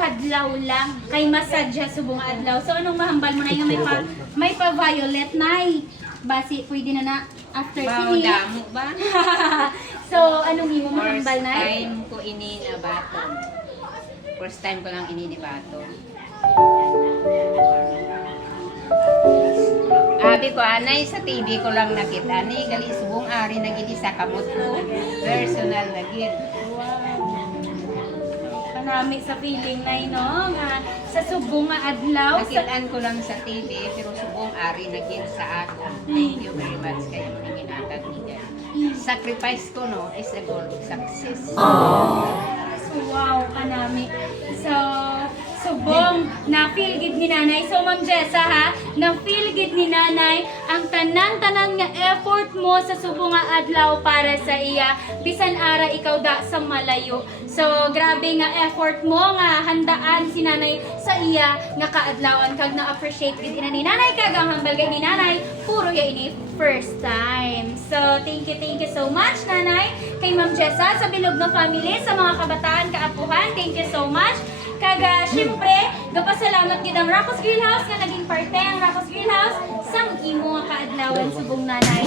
kadlaw lang kay masadya subong adlaw. So anong mahambal mo na yung may pa violet nay. Basi pwede na after sini. Damo ba? So anong imo First mahambal nay? time ko ini na baton. First time ko lang ini ni baton. Abi ko anay sa TV ko lang nakita ni gali subong ari na gid sa kamot ko. Personal na gid. Kanami sa feeling nay no nga sa subong nga adlaw sa Nakitaan ko lang sa TV pero subong ari na gid sa ako. Thank you very much kay mo ning ginatag ni God. Sacrifice ko no is a goal of success. So, wow, kanami. So, subong, na-feel gid ni nanay. So, Ma'am Jessa ha, na-feel gid ni nanay ang tanan-tanan nga effort mo sa subong nga adlaw para sa iya. Bisan ara ikaw da sa malayo. So, grabe nga effort mo nga handaan si nanay sa iya nga kaadlawan kag na-appreciate gid ina ni nanay kag ang hambal gid ni nanay puro ya ini first time. So, thank you so much nanay kay Ma'am Jessa sa Bilog na family, sa mga kabataan, kaapuhan. Thank you so much. Kaga, syempre, gapasalamat gid ang Racos Grillhouse nga naging parte ang Racos Grillhouse sa imo nga kaadlawan subong nanay.